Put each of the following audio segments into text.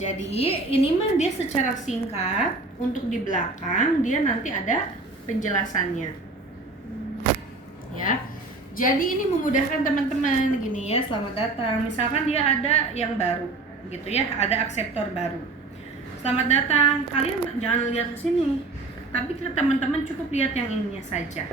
Jadi ini mah dia secara singkat, untuk di belakang dia nanti ada penjelasannya. Ya. Jadi ini memudahkan teman-teman gini ya, selamat datang. Misalkan dia ada yang baru gitu ya, ada akseptor baru. Selamat datang. Kalian jangan lihat ke sini. Tapi teman-teman cukup lihat yang ininya saja.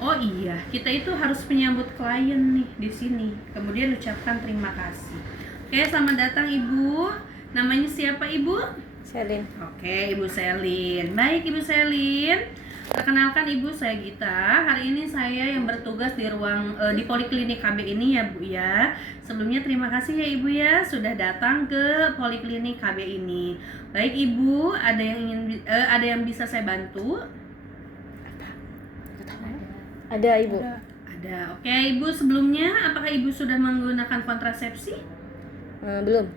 Oh iya, kita itu harus menyambut klien nih di sini. Kemudian ucapkan terima kasih. Oke, selamat datang Ibu. Namanya siapa Ibu? Selin. Oke, Ibu Selin. Baik Ibu Selin. Perkenalkan Ibu, saya Gita. Hari ini saya yang bertugas di di Poliklinik KB ini ya Bu ya. Sebelumnya terima kasih ya Ibu ya sudah datang ke Poliklinik KB ini. Baik Ibu, ada yang bisa saya bantu? Ada Ibu. Ada. Oke Ibu, sebelumnya apakah Ibu sudah menggunakan kontrasepsi? Belum.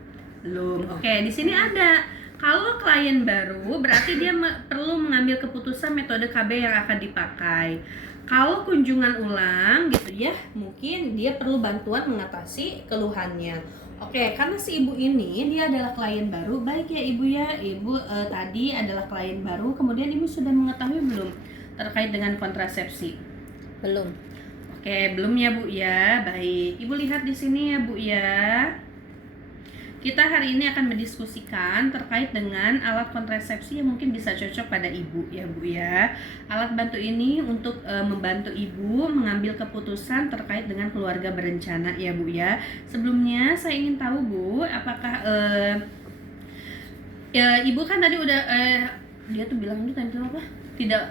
Belum. Oke, di sini ada. Kalau klien baru, berarti dia perlu mengambil keputusan metode KB yang akan dipakai. Kalau kunjungan ulang gitu ya, mungkin dia perlu bantuan mengatasi keluhannya. Oke, karena si ibu ini dia adalah klien baru. Baik ya ibu ya, ibu tadi adalah klien baru. Kemudian ibu sudah mengetahui belum terkait dengan kontrasepsi? Belum. Oke, belum ya bu ya. Baik, ibu lihat di sini ya bu ya. Kita hari ini akan mendiskusikan terkait dengan alat kontrasepsi yang mungkin bisa cocok pada ibu ya Bu ya. Alat bantu ini untuk membantu ibu mengambil keputusan terkait dengan keluarga berencana ya Bu ya. Sebelumnya saya ingin tahu Bu, apakah ibu kan tadi udah dia tuh bilang itu tadi apa? Tidak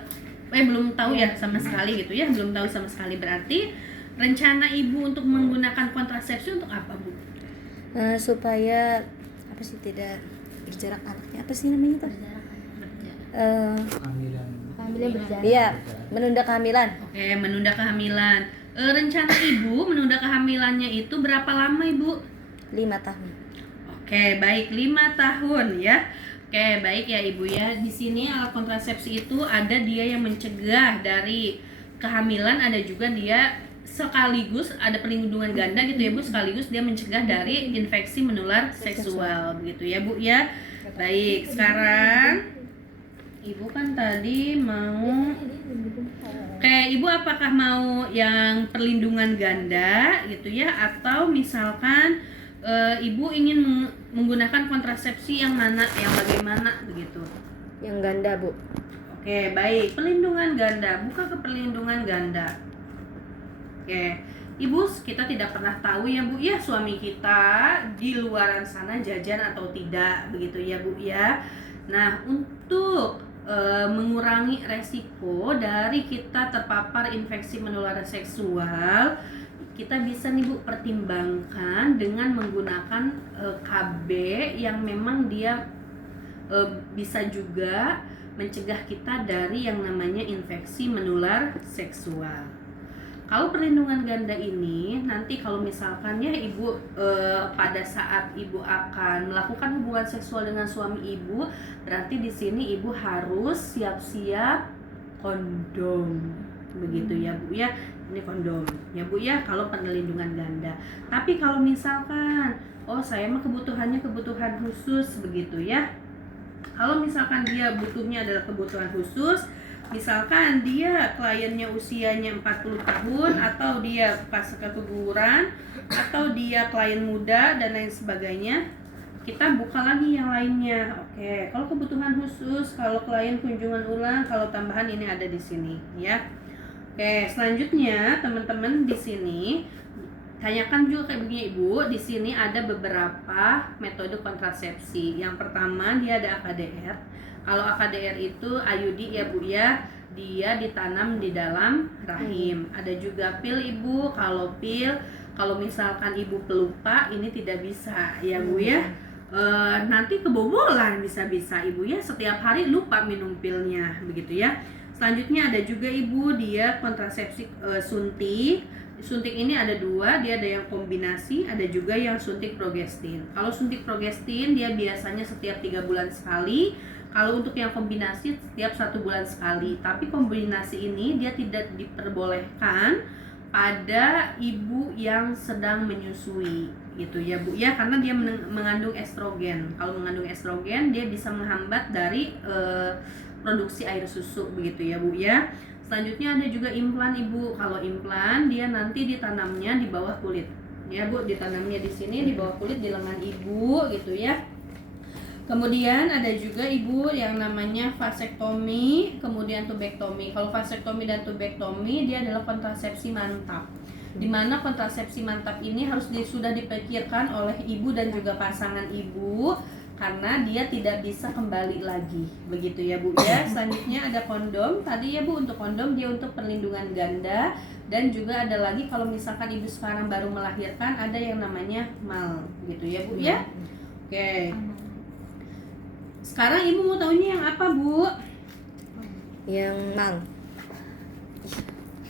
belum tahu ya sama sekali gitu ya, belum tahu sama sekali. Berarti rencana ibu untuk menggunakan kontrasepsi untuk apa Bu? Supaya apa sih, tidak berjarak anaknya, apa sih namanya tuh? Kehamilan berjarak. Iya, menunda kehamilan. Oke, menunda kehamilan. Rencana ibu menunda kehamilannya itu berapa lama ibu? 5 tahun. Oke, baik 5 tahun ya. Oke, baik ya ibu ya. Di sini alat kontrasepsi itu ada dia yang mencegah dari kehamilan, ada juga dia sekaligus ada perlindungan ganda gitu ya Bu, sekaligus dia mencegah dari infeksi menular seksual begitu ya Bu ya. Baik, sekarang Ibu kan tadi mau Ibu apakah mau yang perlindungan ganda gitu ya, atau misalkan Ibu ingin menggunakan kontrasepsi yang mana, yang bagaimana begitu? Yang ganda Bu. Oke, baik, perlindungan ganda, buka ke perlindungan ganda. Oke, Ibu, kita tidak pernah tahu ya Bu ya suami kita di luaran sana jajan atau tidak begitu ya Bu ya. Nah, untuk mengurangi resiko dari kita terpapar infeksi menular seksual, kita bisa nih Bu pertimbangkan dengan menggunakan KB yang memang dia bisa juga mencegah kita dari yang namanya infeksi menular seksual. Kalau perlindungan ganda ini nanti kalau misalkan ya ibu pada saat ibu akan melakukan hubungan seksual dengan suami ibu, berarti di sini ibu harus siap-siap kondom begitu ya Bu ya. Ini kondom ya Bu ya kalau perlindungan ganda. Tapi kalau misalkan saya mah kebutuhannya kebutuhan khusus begitu ya. Kalau misalkan dia butuhnya adalah kebutuhan khusus, misalkan dia kliennya usianya 40 tahun, atau dia pasca keguguran, atau dia klien muda dan lain sebagainya, kita buka lagi yang lainnya. Oke, kalau kebutuhan khusus, kalau klien kunjungan ulang, kalau tambahan ini ada di sini ya. Oke, selanjutnya teman-teman di sini tanyakan juga kayak begini Ibu, di sini ada beberapa metode kontrasepsi. Yang pertama dia ada AKDR. Kalau AKDR itu IUD ya Bu ya, dia ditanam di dalam rahim. Ada juga pil Ibu. Kalau pil, kalau misalkan Ibu pelupa ini tidak bisa ya Bu ya. Nanti kebobolan bisa-bisa Ibu ya, setiap hari lupa minum pilnya begitu ya. Selanjutnya ada juga Ibu, dia kontrasepsi suntik. Suntik ini ada 2, dia ada yang kombinasi, ada juga yang suntik progestin. Kalau suntik progestin dia biasanya setiap 3 bulan sekali. Kalau untuk yang kombinasi setiap 1 bulan sekali. Tapi kombinasi ini dia tidak diperbolehkan pada ibu yang sedang menyusui gitu ya Bu ya, karena dia mengandung estrogen. Kalau mengandung estrogen dia bisa menghambat dari produksi air susu begitu ya Bu ya. Selanjutnya ada juga implan Ibu. Kalau implan dia nanti ditanamnya di bawah kulit ya Bu, ditanamnya di sini di bawah kulit di lengan Ibu gitu ya. Kemudian ada juga Ibu yang namanya vasektomi, kemudian tubektomi. Kalau vasektomi dan tubektomi dia adalah kontrasepsi mantap. Di mana kontrasepsi mantap ini harus sudah dipikirkan oleh ibu dan juga pasangan ibu karena dia tidak bisa kembali lagi. Begitu ya Bu ya. Selanjutnya ada kondom. Tadi ya Bu, untuk kondom dia untuk perlindungan ganda, dan juga ada lagi kalau misalkan ibu sekarang baru melahirkan ada yang namanya mal gitu ya Bu ya. Oke. Sekarang ibu mau taunya yang apa Bu? Yang mal.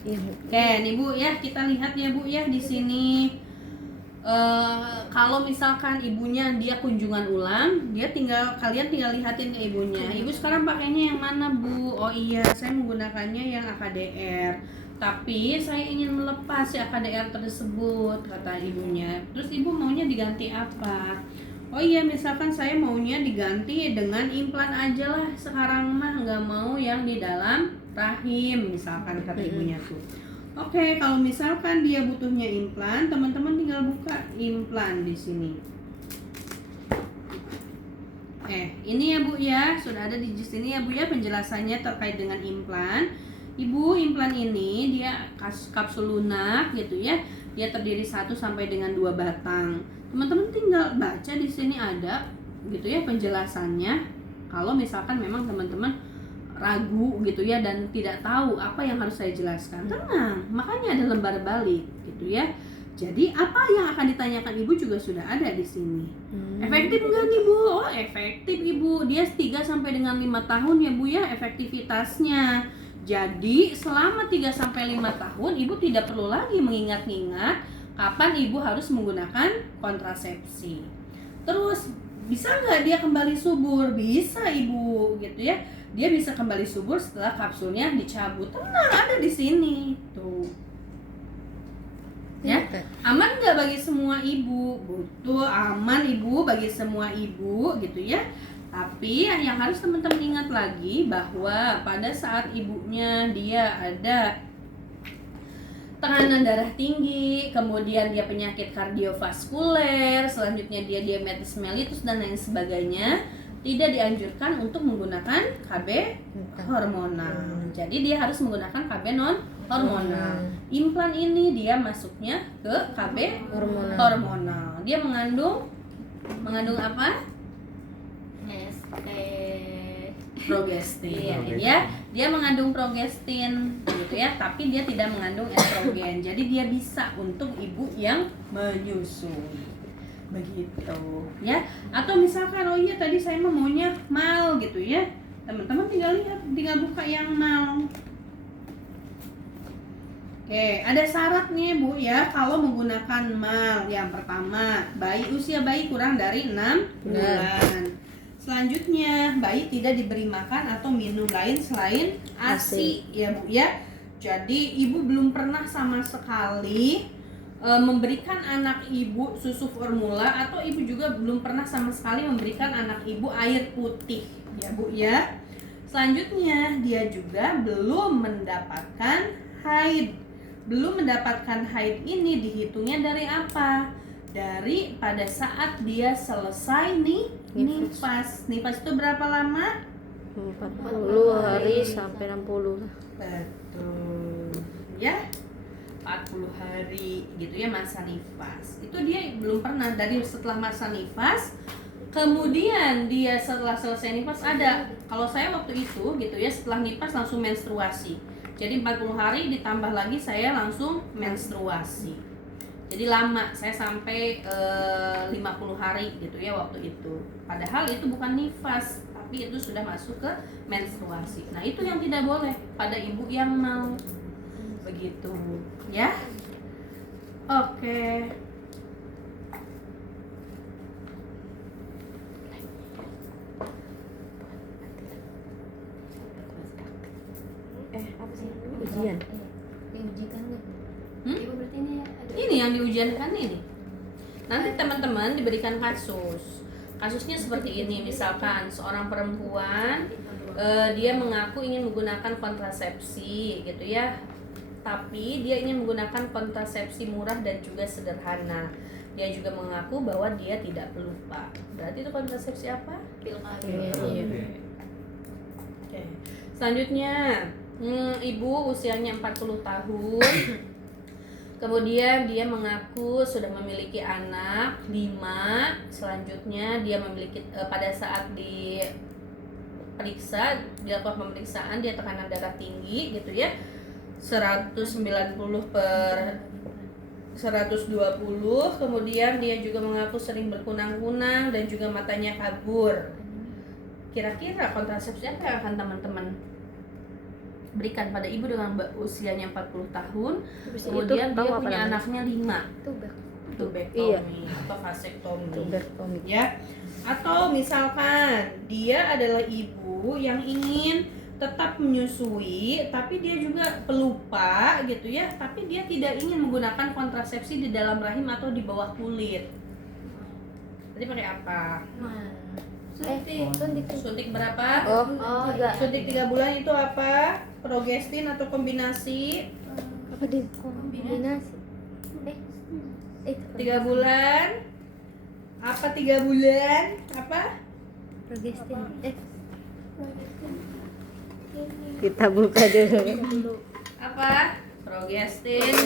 Oke, nih Bu ya, kita lihat ya Bu ya di sini. Kalau misalkan ibunya dia kunjungan ulang, kalian tinggal lihatin ke ibunya. Ibu sekarang pakainya yang mana Bu? Oh iya, saya menggunakannya yang AKDR. Tapi saya ingin melepas si AKDR tersebut, kata ibunya. Terus ibu maunya diganti apa? Oh iya, misalkan saya maunya diganti dengan implan aja lah. Sekarang mah nggak mau yang di dalam rahim, misalkan kata ibunya tuh. Oke, kalau misalkan dia butuhnya implan, teman-teman tinggal buka implan di sini. Ini ya Bu ya, sudah ada di sini ya Bu ya penjelasannya terkait dengan implan. Ibu, implan ini dia kapsul lunak gitu ya. Dia terdiri 1 sampai dengan 2 batang. Teman-teman tinggal baca di sini ada gitu ya penjelasannya. Kalau misalkan memang teman-teman ragu gitu ya dan tidak tahu apa yang harus saya jelaskan, tenang, makanya ada lembar balik gitu ya. Jadi apa yang akan ditanyakan ibu juga sudah ada di sini. Efektif enggak nih Bu? Oh efektif Ibu, dia 3 sampai dengan 5 tahun ya Bu ya efektivitasnya. Jadi selama 3 sampai 5 tahun ibu tidak perlu lagi mengingat-ingat kapan ibu harus menggunakan kontrasepsi. Terus bisa nggak dia kembali subur? Bisa Ibu gitu ya. Dia bisa kembali subur setelah kapsulnya dicabut. Tenang, ada di sini tuh. Ya, aman nggak bagi semua ibu? Betul, aman Ibu bagi semua ibu gitu ya. Tapi yang harus teman-teman ingat lagi bahwa pada saat ibunya dia ada tekanan darah tinggi, kemudian dia penyakit kardiovaskuler, selanjutnya dia diabetes mellitus dan lain sebagainya, tidak dianjurkan untuk menggunakan KB hormonal. Jadi dia harus menggunakan KB non hormonal. Implan ini dia masuknya ke KB hormonal. Dia mengandung apa? Progestin ya. Dia mengandung progestin gitu ya, tapi dia tidak mengandung estrogen. Jadi dia bisa untuk ibu yang menyusui. Begitu ya. Atau misalkan oh iya tadi saya maunya mal gitu ya. Teman-teman tinggal lihat, tinggal buka yang mal. Oke, ada syaratnya Bu ya kalau menggunakan mal. Yang pertama, usia bayi kurang dari 6 bulan. Selanjutnya, bayi tidak diberi makan atau minum lain selain ASI ya Bu ya. Jadi ibu belum pernah sama sekali memberikan anak ibu susu formula, atau ibu juga belum pernah sama sekali memberikan anak ibu air putih ya Bu ya. Selanjutnya, dia juga belum mendapatkan haid. Belum mendapatkan haid ini dihitungnya dari apa? Dari pada saat dia selesai nifas. Nifas itu berapa lama? 40 hari sampai 60. Betul. Ya. 40 hari gitu ya masa nifas. Itu dia belum pernah. Dari setelah masa nifas, kemudian dia setelah selesai nifas ada. Kalau saya waktu itu gitu ya, setelah nifas langsung menstruasi. Jadi 40 hari ditambah lagi saya langsung menstruasi. Jadi lama, saya sampai 50 hari gitu ya waktu itu. Padahal itu bukan nifas, tapi itu sudah masuk ke menstruasi. Nah itu yang tidak boleh pada ibu yang mau. Begitu ya. Oke. Apa sih? Ujian. Diujikan nggak? Hmm? Ibu berarti ini ada. Ini yang diujiankan ini. Nanti teman-teman diberikan kasus. Kasusnya seperti ini, misalkan seorang perempuan dia mengaku ingin menggunakan kontrasepsi gitu ya, tapi dia ingin menggunakan kontrasepsi murah dan juga sederhana. Dia juga mengaku bahwa dia tidak pelupa. Berarti itu kontrasepsi apa? Pil Oke. Selanjutnya, ibu usianya 40 tahun. Kemudian dia mengaku sudah memiliki anak 5. Selanjutnya dia memiliki pada saat dilakukan pemeriksaan dia tekanan darah tinggi gitu ya. 190/120. Kemudian dia juga mengaku sering berkunang-kunang dan juga matanya kabur. Kira-kira kontrasepsi apa yang akan teman-teman berikan pada ibu dengan usianya 40 tahun? Kemudian dia punya anaknya 5. Tubektomi atau vasektomi. Ya. Atau misalkan dia adalah ibu yang ingin tetap menyusui tapi dia juga pelupa gitu ya, tapi dia tidak ingin menggunakan kontrasepsi di dalam rahim atau di bawah kulit. Jadi pakai apa? Suntik berapa? Suntik 3 bulan itu apa? Progestin atau kombinasi? Apa deh? Kombinasi. 3 bulan. Apa 3 bulan? Apa? Progestin. Kita buka dulu. Apa? Progestin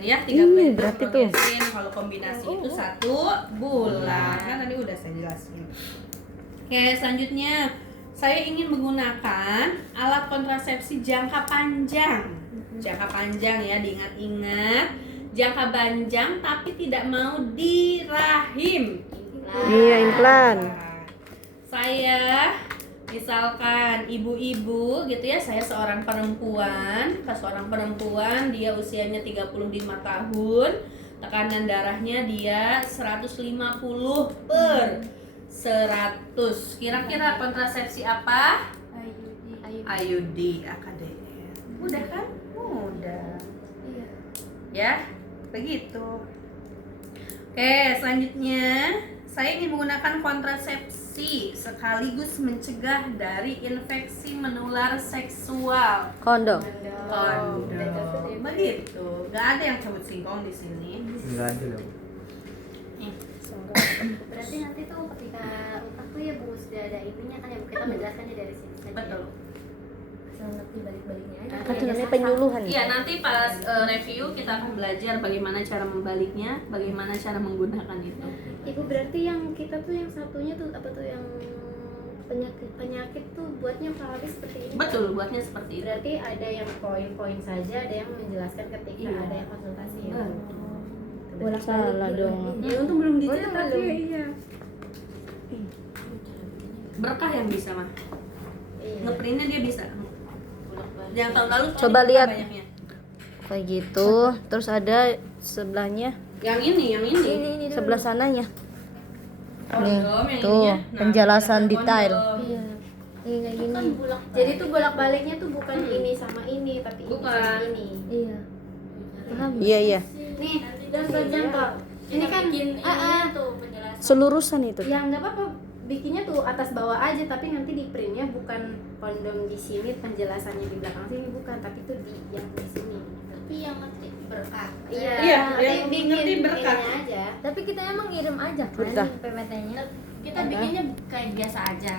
ya, 3 Ini bulan berarti progestin. Kalau kombinasi itu 1 bulan. Kan tadi udah saya jelasin. Oke, selanjutnya saya ingin menggunakan alat kontrasepsi jangka panjang. Jangka panjang ya, diingat-ingat. Jangka panjang tapi tidak mau di rahim. Iya, implan. Saya misalkan ibu-ibu gitu ya, saya seorang perempuan, dia usianya 35 tahun, tekanan darahnya dia 150/100. Kira-kira kontrasepsi apa? IUD, AKDR. Mudah kan? Mudah. Ya, begitu. Oke, selanjutnya saya ingin menggunakan kontrasepsi sekaligus mencegah dari infeksi menular seksual. Kondom. Begitu. Gak ada yang cabut singkong di sini. Enggak ada loh. Berarti nanti tuh ketika utak tuh ya Bu sudah ada ininya kan ya Bu, kita menjelaskannya dari sini saja. Betul. Asal ngerti balik-baliknya aja. Apa tuh namanya penyuluhan? Iya, nanti pas review kita akan belajar bagaimana cara membaliknya, bagaimana cara menggunakan itu. Ibu berarti yang kita tuh yang satunya tuh apa tuh yang penyakit tuh buatnya paralel seperti ini. Betul, buatnya seperti itu. Berarti ada yang poin-poin saja, ada yang menjelaskan ketika Iya. ada yang konsultasi ya. Boleh salah dong. Ya, untung belum Oh, dicetak belum. iya. Berkah yang bisa mah. Iya. Ngeprintnya dia bisa. Yang tahun lalu Coba soalnya lihat. banyaknya. Kayak gitu. Terus ada sebelahnya. Yang ini. Sebelah sananya. Kondom, yang Tuh, ininya. Nah, penjelasan penjelasan detail. kondom. Iya. Iya kayak Itu kan jadi tuh bolak-baliknya tuh bukan ini sama ini, tapi ini Bukan. sama ini. Iya. Paham? Iya. Nih, dan contoh. Ini kan Selurusan itu. ya nggak apa-apa, bikinnya tuh atas bawah aja, tapi nanti di printnya bukan kondom di sini, penjelasannya di belakang sini bukan, tapi tuh di yang di sini. Tapi yang ngerti berkah. Iya, Iya, nanti yang bikin ngerti berkah. ininya aja. Tapi kita emang ngirim aja kan Udah. PPT-nya. Kita bikinnya kayak biasa aja.